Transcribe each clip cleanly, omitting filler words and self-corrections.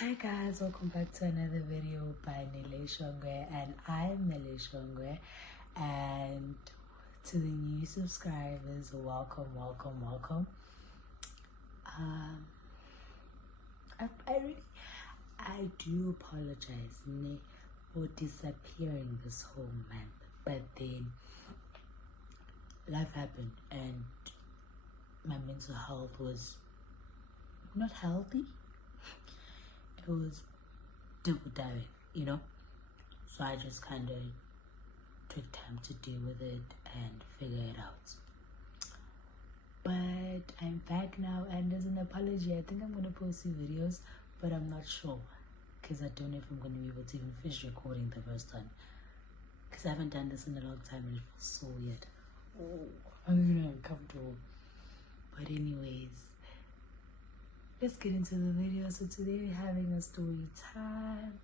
Hi guys, welcome back to another video by nele.shongwe, and I'm nele.shongwe, and to the new subscribers, welcome. I do apologize for disappearing this whole month, but then life happened and my mental health was not healthy. It was double diving, so I just kind of took time to deal with it and figure it out. But I'm back now, and as an apology, I think I'm gonna post some videos, but I'm not sure because I don't know if I'm gonna be able to even finish recording the first one because I haven't done this in a long time and it feels so weird. I'm really uncomfortable. But anyways, let's get into the video. So today we're having a story time.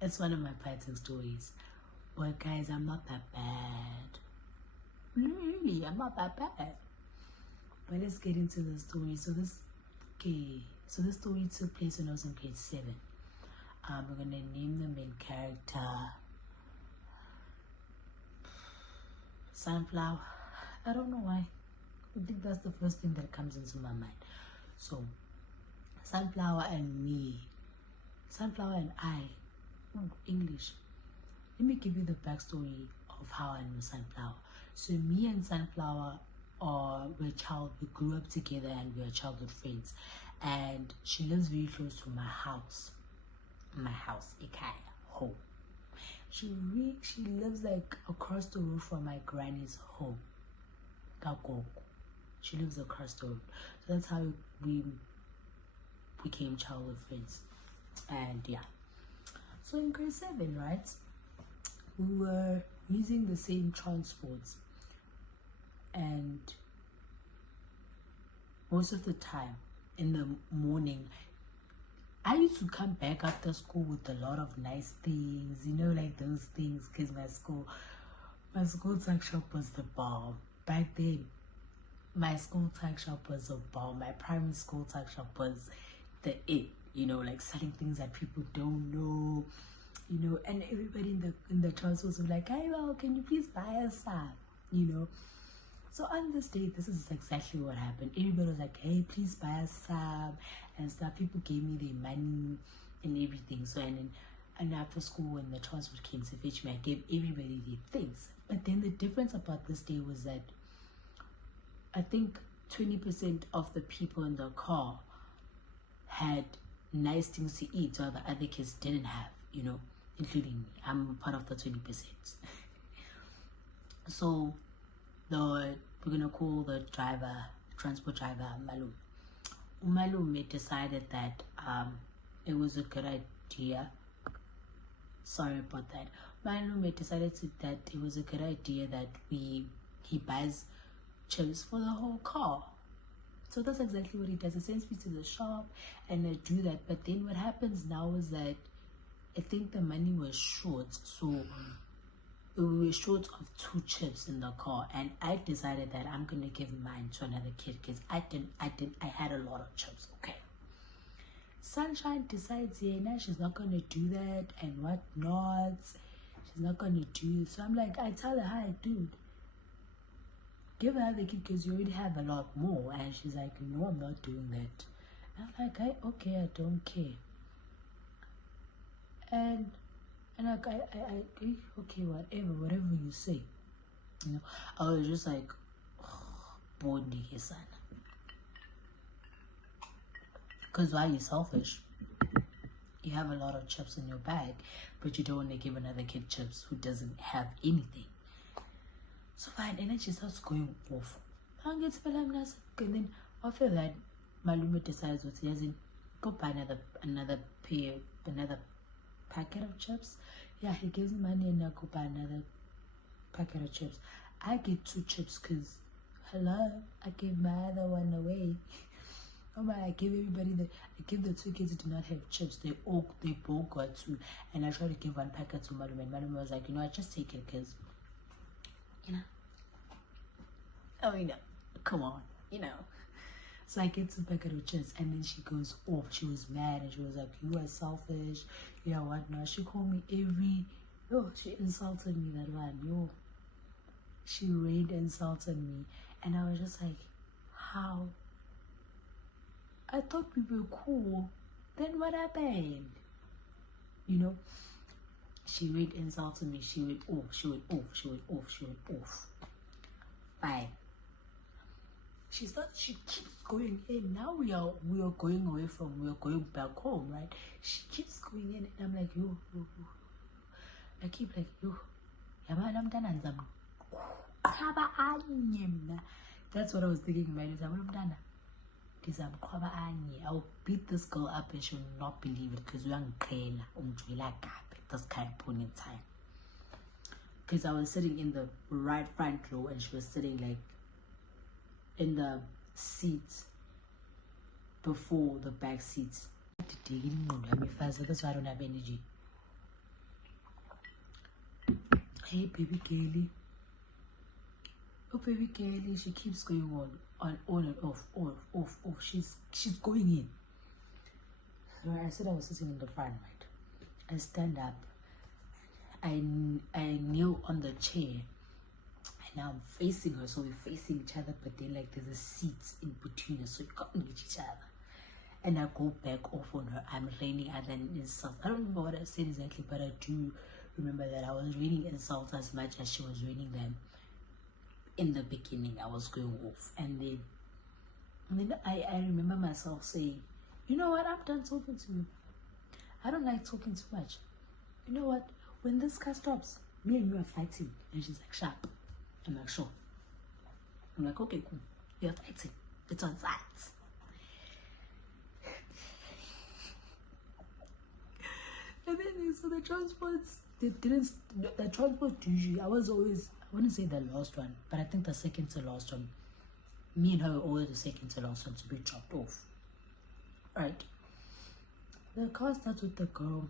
It's one of my pattern stories. But guys, I'm not that bad. Really, I'm not that bad. But let's get into the story. So this story took place when I was in grade 7. We're gonna name the main character Sunflower. I don't know why. I think that's the first thing that comes into my mind. So, Sunflower and I, English. Let me give you the backstory of how I know Sunflower. So, me and Sunflower we grew up together and we are childhood friends. And she lives very close to my house. Ikaya, home. She lives like across the road from my granny's home. Kagogo. She lives across the road. So that's how we became childhood friends. And yeah. So in grade 7, right? We were using the same transports. And most of the time in the morning, I used to come back after school with a lot of nice things, like those things, because my school tuck shop was the bomb. Back then, my school tuck shop was a bomb. My primary school tuck shop was the it, like selling things that people don't know, and everybody in the transports were like, hey, well, can you please buy us some, So on this day, this is exactly what happened. Everybody was like, hey, please buy us some and stuff. People gave me their money and everything. So and after school, when the transport came to fetch me, I gave everybody their things. But then the difference about this day was that I think 20% of the people in the car had nice things to eat, while the other kids didn't have, including me. I'm part of the 20%. So we're gonna call the transport driver Malum. Malum decided that it was a good idea. Sorry about that. Malum decided that it was a good idea that he buys chips for the whole car. So that's exactly what he does. He sends me to the shop and I do that. But then what happens now is that I think the money was short. So we were short of 2 chips in the car, and I decided that I'm gonna give mine to another kid because I had a lot of chips. Okay. Sunshine decides, yeah, now she's not gonna do that and whatnot. She's not gonna do. So I'm like, I tell her, hi, dude, give her the kid because you already have a lot more. And she's like, no, I'm not doing that. And I'm like, okay, I don't care. And like, I okay, whatever you say. I was just like, Bondi son. Because why are you selfish? You have a lot of chips in your bag, but you don't want to give another kid chips who doesn't have anything. So fine, and then she starts going off. And then after that, Maluma decides what he doesn't go buy another packet of chips. Yeah, he gives me money and I go buy another packet of chips. I get 2 chips because, hello, I gave my other one away. Oh my, I give the 2 kids who do not have chips. They both got 2, and I tried to give 1 packet to Maluma, and Maluma was like, I just take it because, come on, So I get to back at her chest, and then she goes off. She was mad, and she was like, "You are selfish, yeah, whatnot." She called me she insulted me that one, She really insulted me, and I was just like, how? I thought we were cool. Then what happened? She really insulted me. She went off. She went off. She went off. She went off. Fine. She keeps going in. Now we are going away we are going back home, right? She keeps going in, and I'm like, yo. I keep like, yo. That's what I was thinking in my head. I'll beat this girl up and she'll not believe it because we are at this kind of point in time. Because I was sitting in the right front row and she was sitting like in the seat before the back seats. That's why I don't have energy. Hey baby Kaylee. Oh baby Kelly, she keeps going on and off. She's going in. So I said I was sitting in the front, right? I stand up. I kneel on the chair, and now I'm facing her, so we're facing each other. But then like there's a seat in between us, so you can't reach each other. And I go back off on her. I'm raining other insults. I don't remember what I said exactly, but I do remember that I was raining insults as much as she was raining them. In the beginning, I was going off, and then I remember myself saying, "You know what? I'm done talking to you. I don't like talking too much. You know what? When this car stops, me and you are fighting." And she's like, "Sharp." I'm like, "Sure." I'm like, "Okay, cool. You're fighting. It's on sides." And then so the transports, the transport usually, I wouldn't say the last one, but I think the second to last one. Me and her were always the second to last one to be dropped off. Right? The car starts with the girl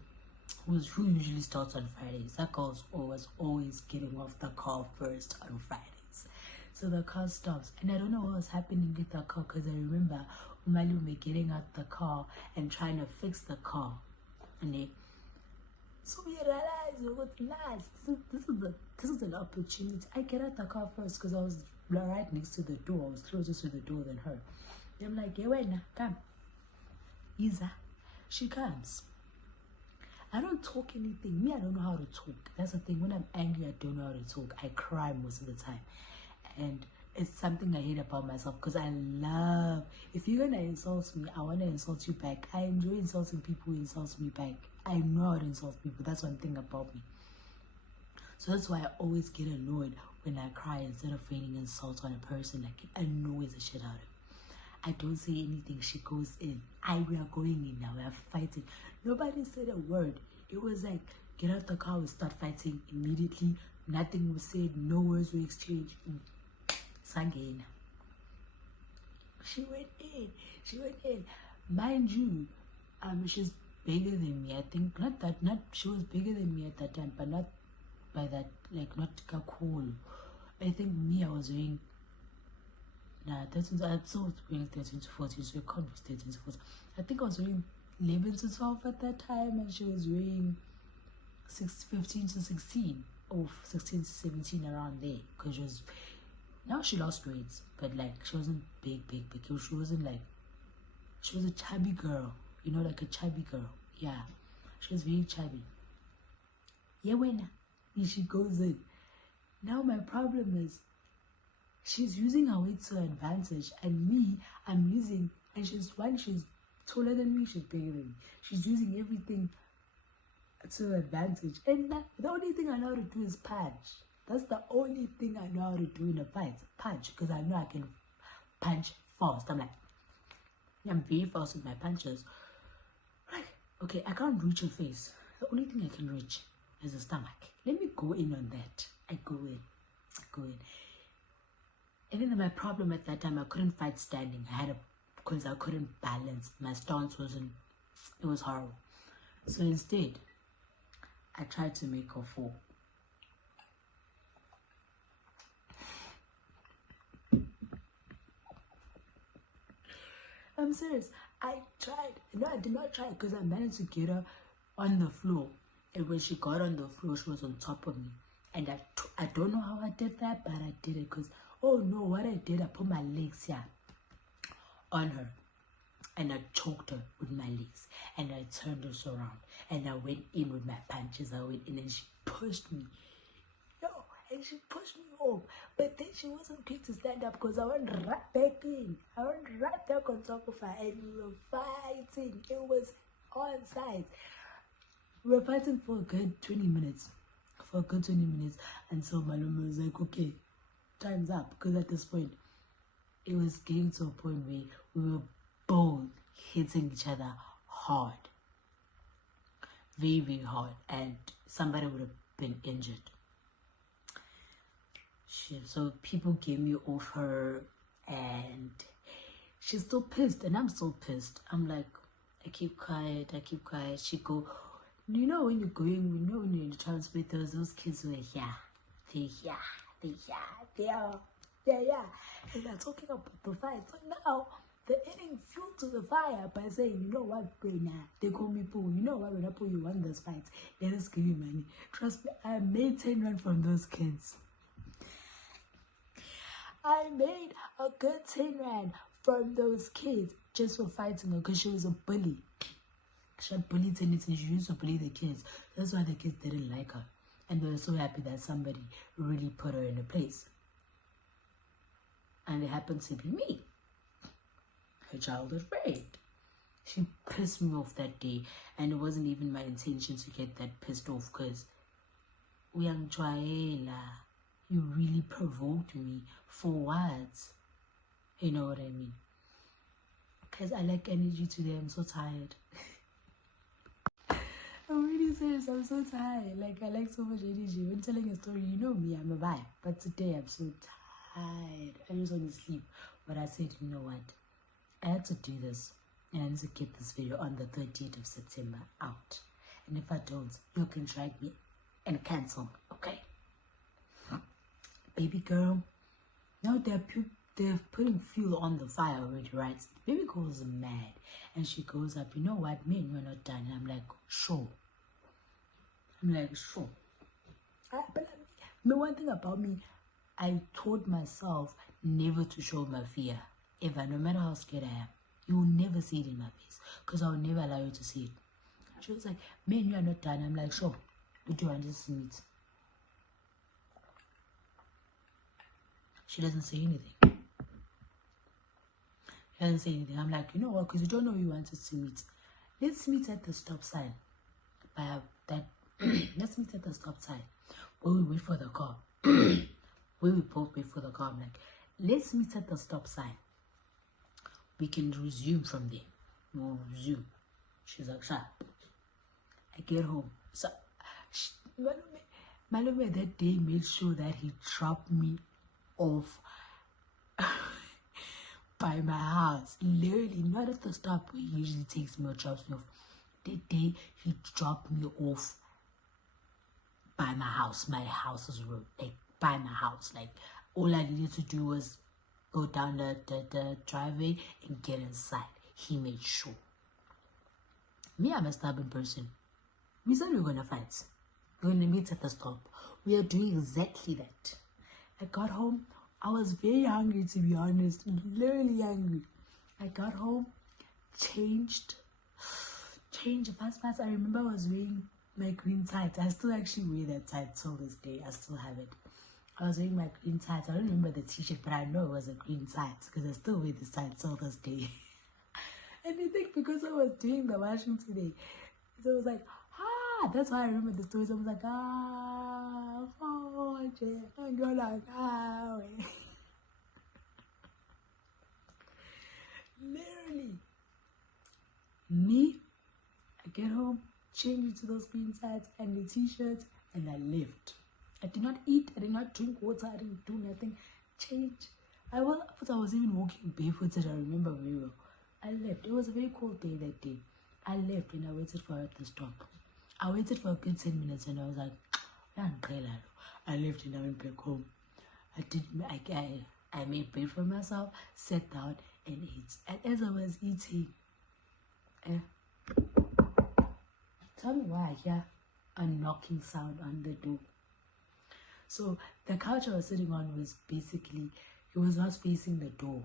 who usually starts on Fridays. That girl's always getting off the car first on Fridays. So the car stops, and I don't know what was happening with the car because I remember Umalume getting out the car and trying to fix the car, and so we realized what's nice. This is an opportunity. I get out the car first because I was right next to the door. I was closer to the door than her. I'm like, "Hey, wait now, come." Isa, she comes. I don't talk anything. Me, I don't know how to talk. That's the thing. When I'm angry, I don't know how to talk. I cry most of the time, and it's something I hate about myself because I love. If you're gonna insult me, I wanna insult you back. I enjoy insulting people who insult me back. I know how to insult people. That's one thing about me. So that's why I always get annoyed when I cry instead of raining insult on a person. Like it annoys the shit out of me. I don't say anything. She goes in. We are going in now. We are fighting. Nobody said a word. It was like, get out the car, we start fighting immediately. Nothing was said. No words were exchanged. Sangena. She went in. She went in. Mind you, she's bigger than me. I think she was bigger than me at that time, but not by that, like not cool. I think me, I was wearing 13. I was wearing 13 to 14, so it can't be 13 to 14. I think I was wearing 11 to 12 at that time, and she was wearing 15 to 16 or 16 to 17 around there. Because she was, now she lost weight, but like she wasn't big. She wasn't like, she was a chubby girl, like a chubby girl. Yeah, she was very chubby. Yeah, when she goes in. Now my problem is, she's using her weight to her advantage, and me, I'm using, and she's taller than me, she's bigger than me. She's using everything to her advantage, and the only thing I know how to do is punch. That's the only thing I know how to do in a fight, punch, because I know I can punch fast. I'm very fast with my punches. Like, okay, I can't reach her face. The only thing I can reach is the stomach. Let me go in on that. I go in. And then my problem at that time, I couldn't fight standing. Because I couldn't balance. My stance it was horrible. So instead, I tried to make her fall. I'm serious. I tried. No, I did not try because I managed to get her on the floor. And when she got on the floor, she was on top of me. And I don't know how I did that, but I did it because, oh no, what I did, I put my legs here on her. And I choked her with my legs. And I turned her around. And I went in with my punches. I went in and she pushed me. No, and she pushed me off. But then she wasn't quick to stand up because I went right back in. I went right back on top of her and we were fighting. It was on sides. We were fighting for a good 20 minutes. For a good 20 minutes. And so my mom was like, okay, time's up. Because at this point, it was getting to a point where we were both hitting each other hard. Very, very hard. And somebody would have been injured. So people gave me off her and she's still pissed and I'm still pissed. I'm like, I keep quiet. She go, you know when you're going, you know when you're in the transport, those kids who are here. They're here. And they're talking about the fight. So now they're adding fuel to the fire by saying, you know what, Brena, they call me Pooh. You know what, when I Pooh, you won this fight. Let us give you money. Trust me, I made 10 rand from those kids. I made a good 10 rand from those kids just for fighting her because she was a bully. She had bully tendencies. She used to bully the kids. That's why the kids didn't like her. And they were so happy that somebody really put her in a place. And it happened to be me. Her childhood friend. She pissed me off that day. And it wasn't even my intention to get that pissed off because you really provoked me for words. You know what I mean? Because I lack energy today. I'm so tired. I'm really serious. I'm so tired. Like, I like so much energy. When telling a story, you know me, I'm a vibe. But today, I'm so tired. I just want to sleep. But I said, you know what? I had to do this. And I need to get this video on the 30th of September out. And if I don't, you can drag me and cancel. Okay? Baby girl, now they're putting fuel on the fire already, right? Baby girl is mad. And she goes up, you know what, me and you're not done. And I'm like, sure. But one thing about me, I taught myself never to show my fear. Ever, no matter how scared I am. You will never see it in my face. Because I will never allow you to see it. She was like, me and you are not done. I'm like, sure. What do you want to see it? She doesn't say anything. I'm like, you know what? Because you don't know who you wanted to meet. Let's meet at the stop sign. Let's meet at the stop sign. Where we wait for the car. Where we both wait for the car. I'm like, let's meet at the stop sign. We can resume from there. We'll resume. She's like, sharp. I get home. So, Malume that day made sure that he dropped me off by my house. Literally, not at the stop where he usually takes me or drops me off. That day, he dropped me off by my house. My house is like by my house. Like, all I needed to do was go down the driveway and get inside. He made sure. Me, I'm a stubborn person. We said we were gonna fight. We're gonna meet at the stop. We are doing exactly that. I got home. I was very hungry, to be honest. Literally hungry. I got home, changed fast. I remember I was wearing my green tights. I still actually wear that tight till this day. I still have it. I was wearing my green tights. I don't remember the t-shirt, but I know it was a green tights because I still wear this tights till this day. And I think because I was doing the washing today, so I was like, that's why I remember the stories. I was like, literally. Me, I get home, change into those green tights and the t-shirts, and I left. I did not eat, I did not drink water, I didn't do nothing. Change. I was even walking barefooted, I remember very well. I left. It was a very cold day that day. I left and I waited for her at the stop. I waited for a good 10 minutes and I was like, I left and I went back home. I made bread for myself, sat down and ate. And as I was eating, tell me why I hear a knocking sound on the door. So the couch I was sitting on was basically, it was not facing the door,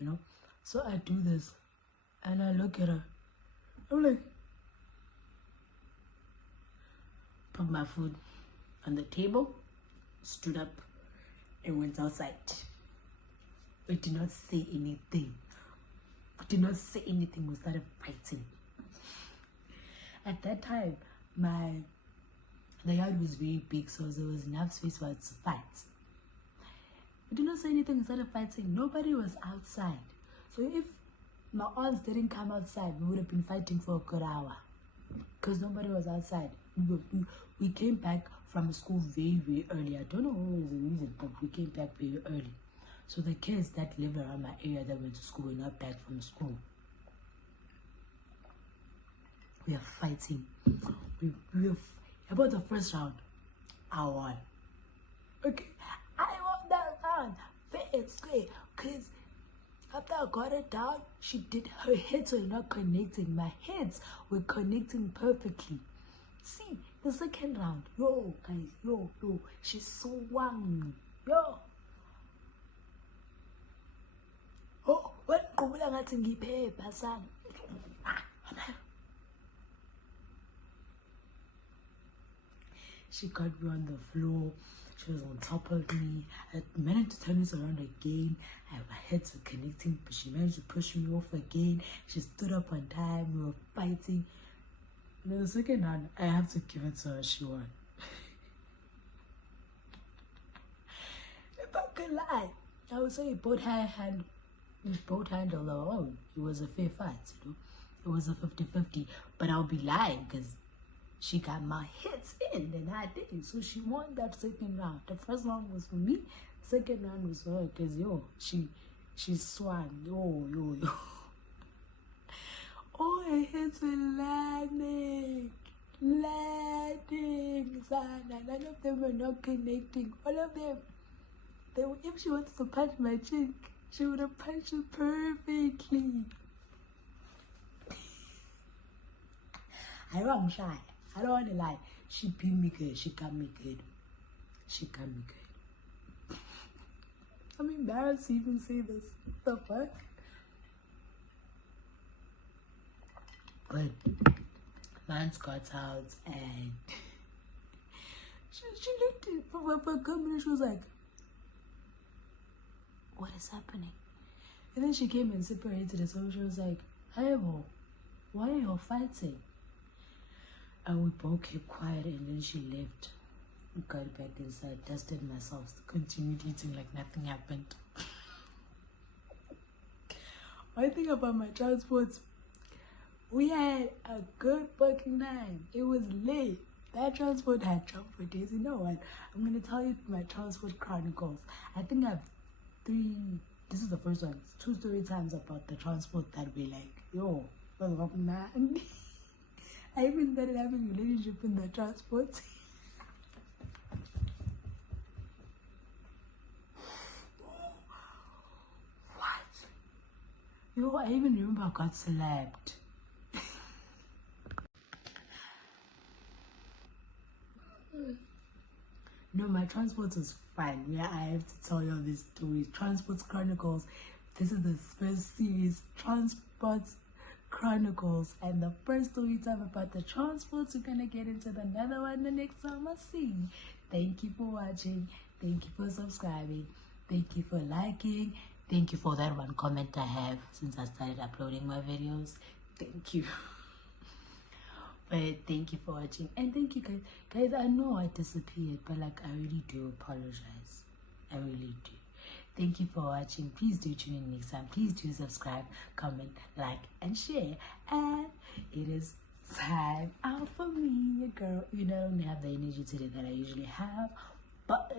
you know. So I do this and I look at her. I'm like, put my food on the table, stood up and went outside. We did not say anything. We did not say anything. We started fighting. At that time, the yard was very big, so there was enough space for us to fight. We did not say anything. We started fighting. Nobody was outside. So if my aunts didn't come outside, we would have been fighting for a good hour. Because nobody was outside. We came back from school very, very early. I don't know what was the reason, but we came back very early. So the kids that live around my area that went to school were not back from school. We are fighting. About the first round, I won. Okay, I won that round fair and square. Because after I got it down, her heads were not connecting. My heads were connecting perfectly. See, the second round, yo, guys, yo, she swung, yo. Oh, what? She got me on the floor. She was on top of me. I managed to turn this around again. My heads were connecting, but she managed to push me off again. She stood up on time. We were fighting. And the second round, I have to give it to her. She won. If I could lie, I would say both handled our own. It was a fair fight, you know. It was a 50-50. But I'll be lying because she got my hits in and I didn't. So she won that second round. The first round was for me. The second round was for her because, she swung. Yo. Oh, her hits were landing. Sana. None of them were not connecting. All of them. If she wanted to punch my cheek, she would have punched it perfectly. I don't shy. I don't want to lie. She beat me good. She got me good. I'm embarrassed to even say this. What the fuck? But Lance got out and she looked at from a camera. She was like, what is happening? And then she came and separated us. So she was like, hey, why are you fighting? And we both kept quiet, and then she left. We got back inside, dusted myself, continued eating like nothing happened. One thing about my transport, we had a good fucking time. It was lit. That transport had jump for days. You know what? I'm going to tell you my transport chronicles. I think I have 3, this is the first one, 2 story times about the transport that we like, yo, what's up, man? I even started having a relationship in the transport. What? Yo, I even remember I got slapped. No, my transport was fine. Yeah, I have to tell you all this story. Transport Chronicles. This is the first series, Transport Chronicles, and the first story time about the transports. We're gonna get into another one the next time I see. Thank you for watching. Thank you for subscribing. Thank you for liking. Thank you for that one comment I have since I started uploading my videos. Thank you. But thank you for watching, and thank you guys. I know I disappeared, but like I really do apologize. I really do. Thank you for watching. Please do tune in next time. Please do subscribe, comment, like, and share. And it is time out for me, your girl. You know, I don't have the energy today that I usually have, but